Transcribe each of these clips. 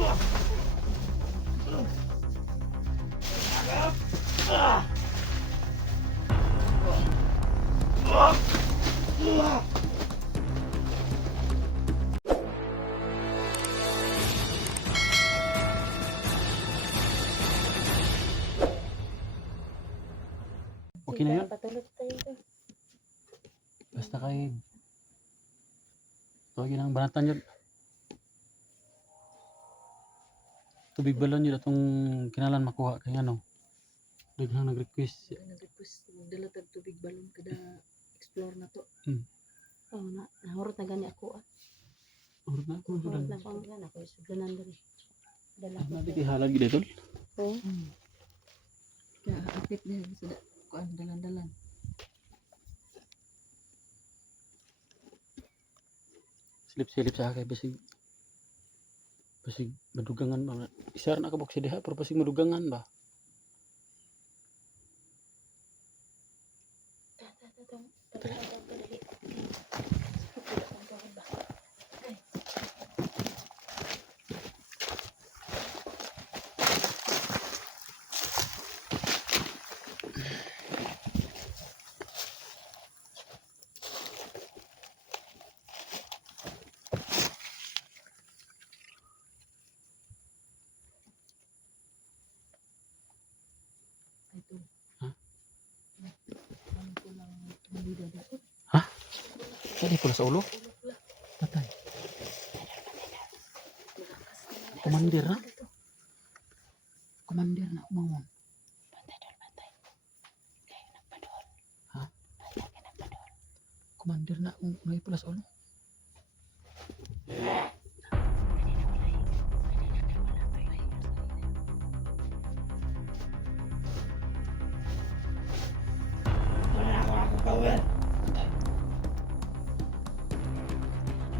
Okay na yun? Patulog tayo doon. Basta kay... So, yun ang banatan yun. Tubig balon yun atong kinalan makuha kay ano. Daghang nag-request. Nag-request magdala tag tubig balon kada explore na to. Hmm. Nahurot na gani ako ah. Urot na ako. Nahurot na ako gani ako suglanan diri. Dala ko. Nabi kay halag gid tol. Oo. Kaya apit din sa kuan dalan-dalan. Silip-silip sa kay basig madugangan ba. Isar na kabok si diha pero basig madugangan ba. Ito. Ha? Ano ko lang tumida dapat. Ha? Kaya pula sa ulo? Patay. Komandir na? Komandir na umawon. Patay. Kayo nagpadol. Ha? Patay ka nagpadol. Komandir na may pula sa ulo.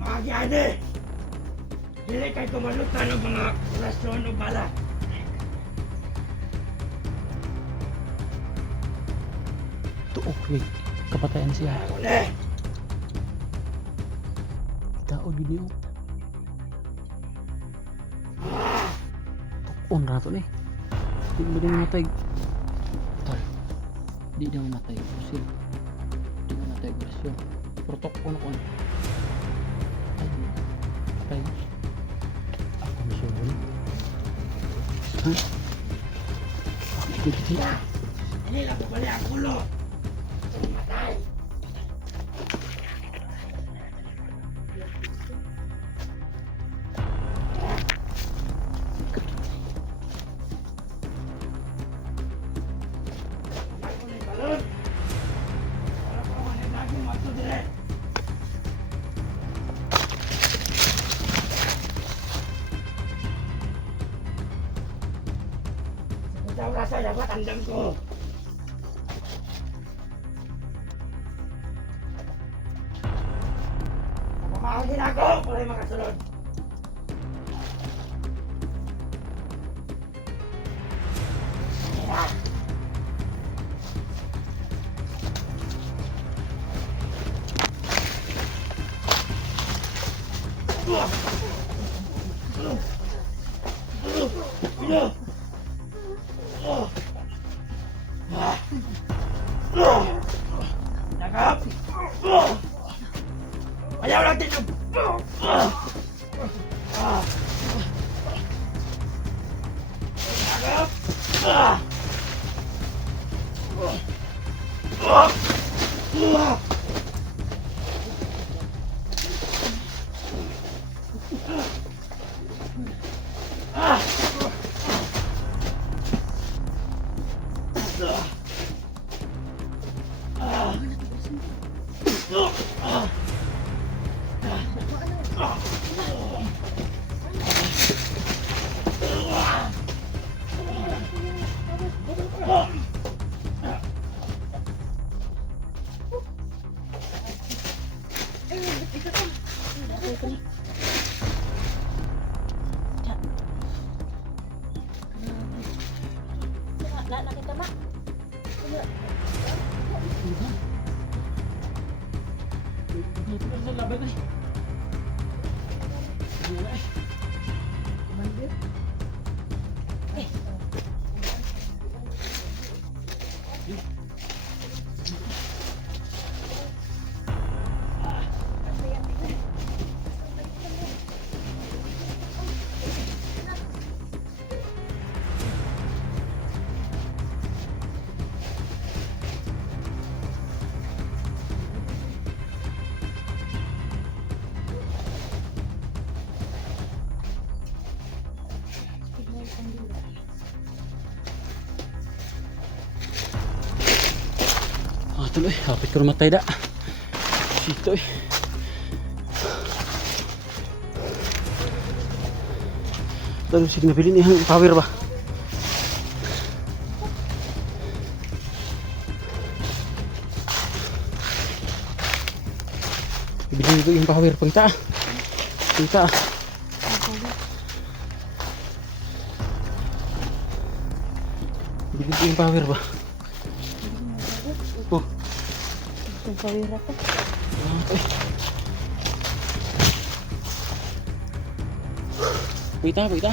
Magyani! Dili kay kumalutan ng mga rasyon o bala. Tuok wait. Kapatayan siya. Uli! Tao yun yun. Tukon rato ni. Di ba din matay? Tol. Di daw matay. Pusil. Di daw matay. Operasyon. Protok ko na ko. Patay. Ako misyon. Ha? Ako dito. Hindi lang bali ang ulo. Matay! Ako na yung balon. Para pa ako nagagi mato dire. Ikaw rasa dapat andam ko. Napamahagin ako para makasunod. Nakap! Ayaw natin yung... Nakap! Nakita ma. Sa laban ay. Komandir. tuloy, hapit ko na matay da. Sito eh. Terus sige nabili ni hang power ba? Bili ko yung power pangita. Pangita. Bili ko yung power ba? Oh, Itong kawira ko. okay. Pangita, pangita.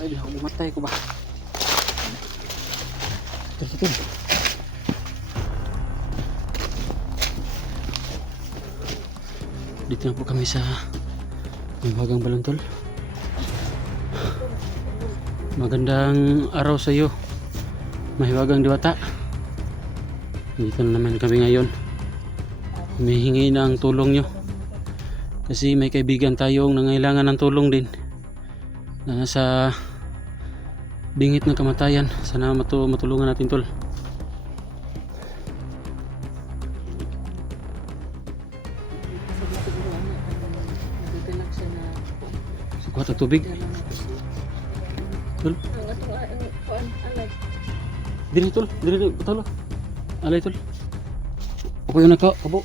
Ay, di ako bumatay ko ba? Ito. Dito na po kami sa Mahiwagang Balontol. Magandang araw sa iyo, Mahiwagang Diwata. Dito na naman kami ngayon. Humihingi ng tulong nyo. Kasi may kaibigan tayong nangailangan ng tulong din. Na nasa bingit ng kamatayan. Sana matulungan natin tol. Nagdalak siya na Kuha tag tubig. Tol, ang kuan alay. diri tol, diri tol. Alay tol. Ako yun naka kabo.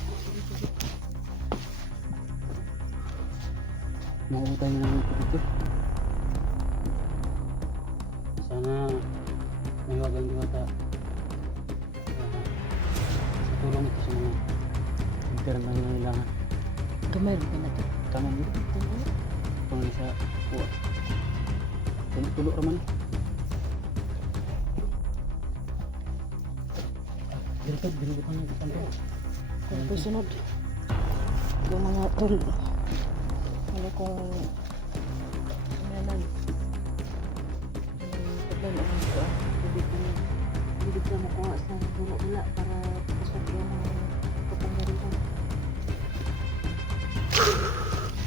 Mauwi tayo ng tubig tol. Sana Mahiwagang Diwata sa tulong ito sa mga nagkaroon ng nangailangan. Gamay rin ka na to. Tama mo kung sa kuha. Tulo raman. Dito pa ng kanto. Tapos sunod. Yung mga tol. Ano kung naman. Pagdan ang kuan. Bibig na makuha sa wala para pasok yung kapangyarihan.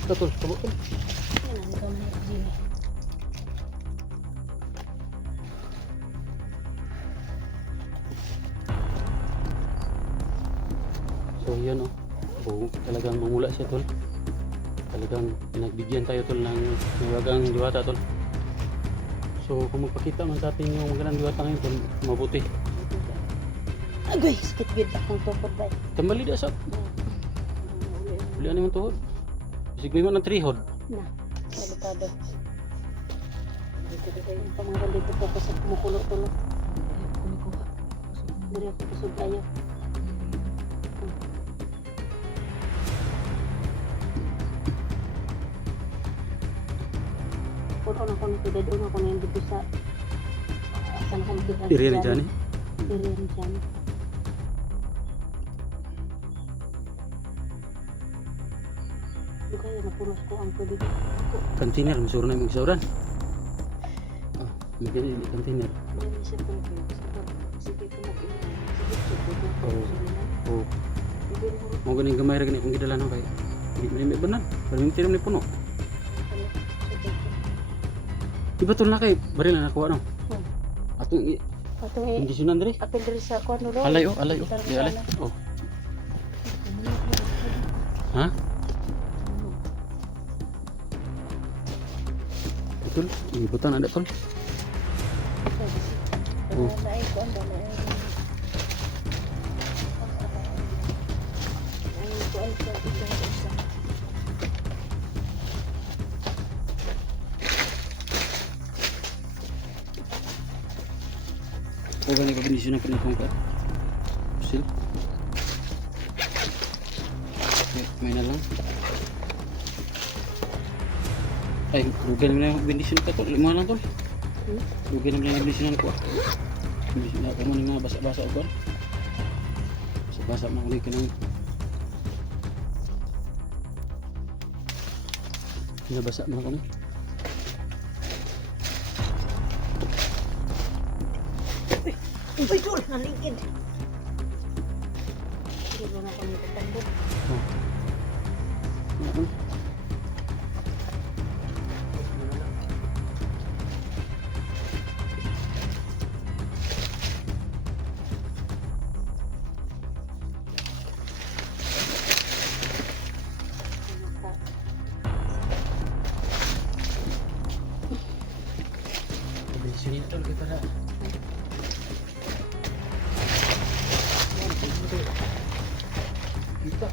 Ito tol, kabo tol. Yan ang gamay din. So yan talagang mamula siya tol. Talagang pinagbigyan tayo tol ng Mahiwagang Diwata tol. So kung magpakita man sa atin yung magandang diwata ngayon tol, mabuti. Agoy, sakit gid akong tukod ba. Tambali da sa ulian naman tuhod. Bisig may man ng trihod. Na, delikado. Dito yung pamangkin dito po ako sa kumukulo-tulo. Kumikuha. Diri ako kusog tayo. Kung ako na kung doon ako na yung dito sa saan ako makita. Diri na dyan eh. Diri na dyan. Di kaya napunos ko ang pwede dito. Container, masuro na yung magsauran. Oh, magyan yung container. Dahil siya po ko. Sige ko mag-iwan. Sige ko mag-iwan. Oh, Hindi na ako. mo ganing gamay ra gani kung gidala no kay. Hindi may banan. Pero may tiram ni puno. Iba tol na kay baril na nakuha no. Atong Atong indisyonan diri. apel diri sa kuan no. Alay oh. Di alay. Oh. Ha? Betul. Ibutan ada tol. Oh. Naay kuan ba na. Ay kuan sa isa. O gani kondisyon na pernah kong sil. Main na lang. Ay, rugan naman yung bendisyon ka tol. Lima lang tol. Rugan naman yung bendisyonan ko. Hindi ako mo nga basa-basa ko. Basa-basa na ulit ka nang. Nabasa mo ako na. Uy, Dol! Naligid! Hindi ko na kami katambok. Ano? Sini tol kita dah. Kita.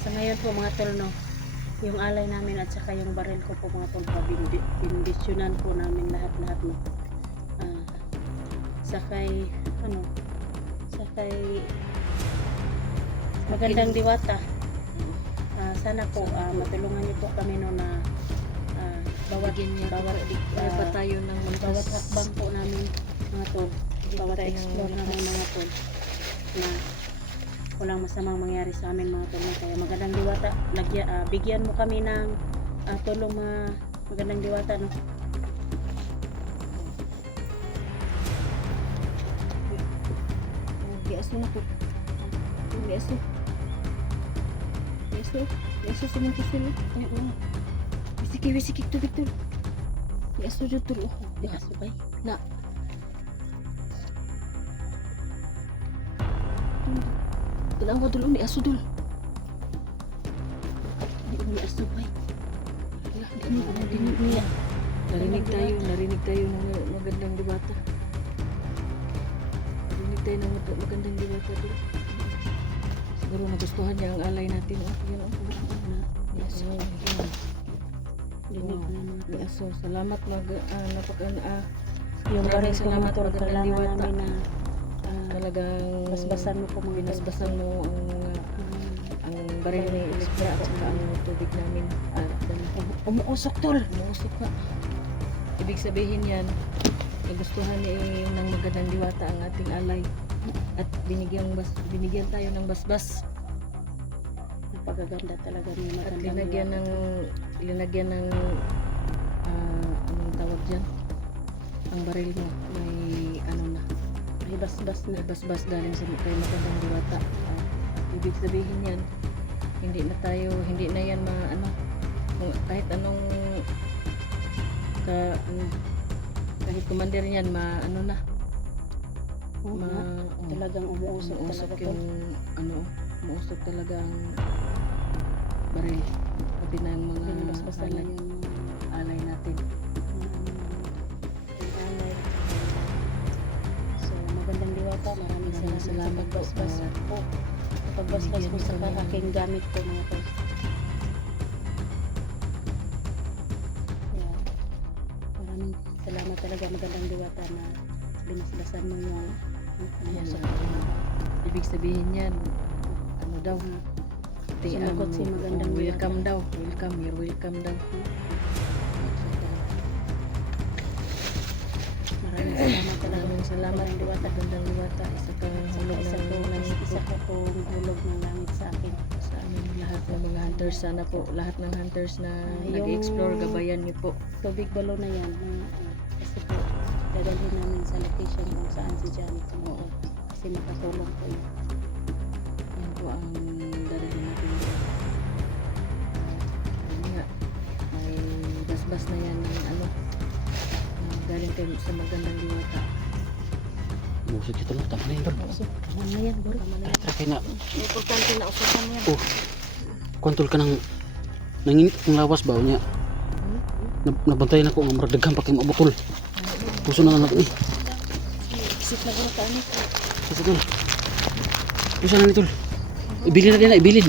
Sa ngayon po mga tol, no, yung alay namin at saka yung baril ko po mga tol, binindisyonan po namin lahat-lahat, no. Sakay magandang diwata. Sana po matulungan niyo po kami, no, na bawat patayo ng bawat hakbang po namin mga tol, bawat explore namin mga tol, na walang masamang mangyari sa amin mga tol. Kaya magandang diwata, bigyan mo kami ng tulong mga magandang diwata, no. Biaso na po. Biaso sa mga kusil. Wisiki to Victor. Biaso dyan to. Biaso ba? Na. Tulang ko dulu, biaso dulu. Biaso ba? Narinig tayo ng magandang debata. Narinig tayo ng magandang debata dulu. Siguro nagustuhan niya ang alay natin. Biaso, salamat yung baril ko mga tol, kailangan namin na talagang basbasan mo po, binasbasan mo ang baril ni Electra at saka ang tubig namin. Umuusok tol, umuusok ka. Ibig sabihin yan, nagustuhan ni ng magandang diwata ang ating alay at binigyan tayo ng basbas. Napakaganda talaga ni magandang diwata. Linagyan ng anong tawag dyan, ang baril mo may may basbas galing sa kay magandang diwata. Ibig sabihin yan, hindi na yan kahit anong kahit commander niyan talagang umuusok yung umuusok talaga ang baril pati na yung mga alay natin. So magandang diwata, maraming salamat po. Pagbasbas mo sa aking gamit ko mga tol. Maraming salamat talaga magandang diwata na binasbasan mo yung ibig sabihin yan daw sumagot si magandang welcome daw, you're welcome daw. Maraming salamat ang diwata, magandang diwata, isa kang hulog ng langit sa akin, sa amin lahat ng mga hunters. Sana po lahat ng hunters na nag-explore, gabayan niyo po. Tubig balo na yan kasi po dadalhin namin sa location kung saan si Janet kasi makatulong po yun. Yan po ang dadalhin natin doon. May basbas na yan ng galing kayo sa magandang diwata. Musik kita lang, tama na yun tol. Tama na yan, bro. Tara kayo na. Importante na usapan yan. Kontrol ka ng nanginit kong lawas ba niya. Nabantayan ako ng maragdaghang pakai mabutol. Puso na anak ni. Isip na gano'n ka anak. Puso tol. Puso na ni tol. Ibilin na din na, ibilin.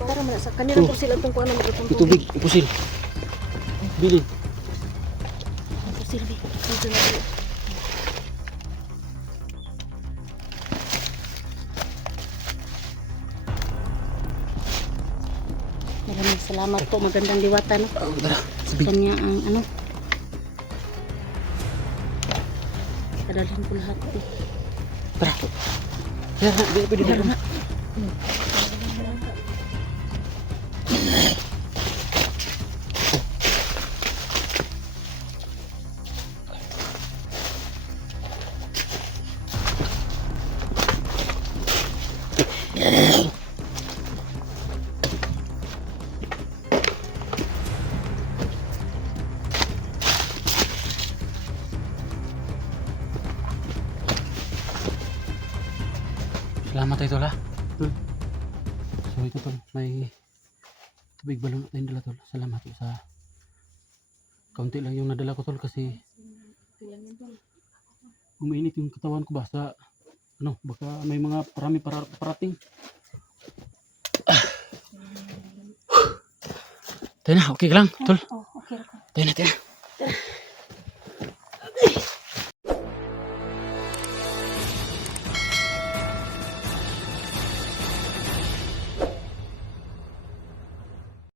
Para mo na sa kanila po sila itong kuha ng Tubig, ipusil. Ibilin. Silvi, dito na po. Salamat po, magandang diwata no. Oh, tara. Sabi. Kanya ang ano. Padalhin ko lahat po. Tara. Tara, pwede na. Salamat tayo tol ha. So ito tol, may tubig balon na tayong dala tol. Salamat tol sa kaunti lang yung nadala ko tol kasi umiinit yung katawan ko ba sa ano, baka may mga parami parating. Tayo na, okay ka lang tol. Oh, okay ako. Tayo na.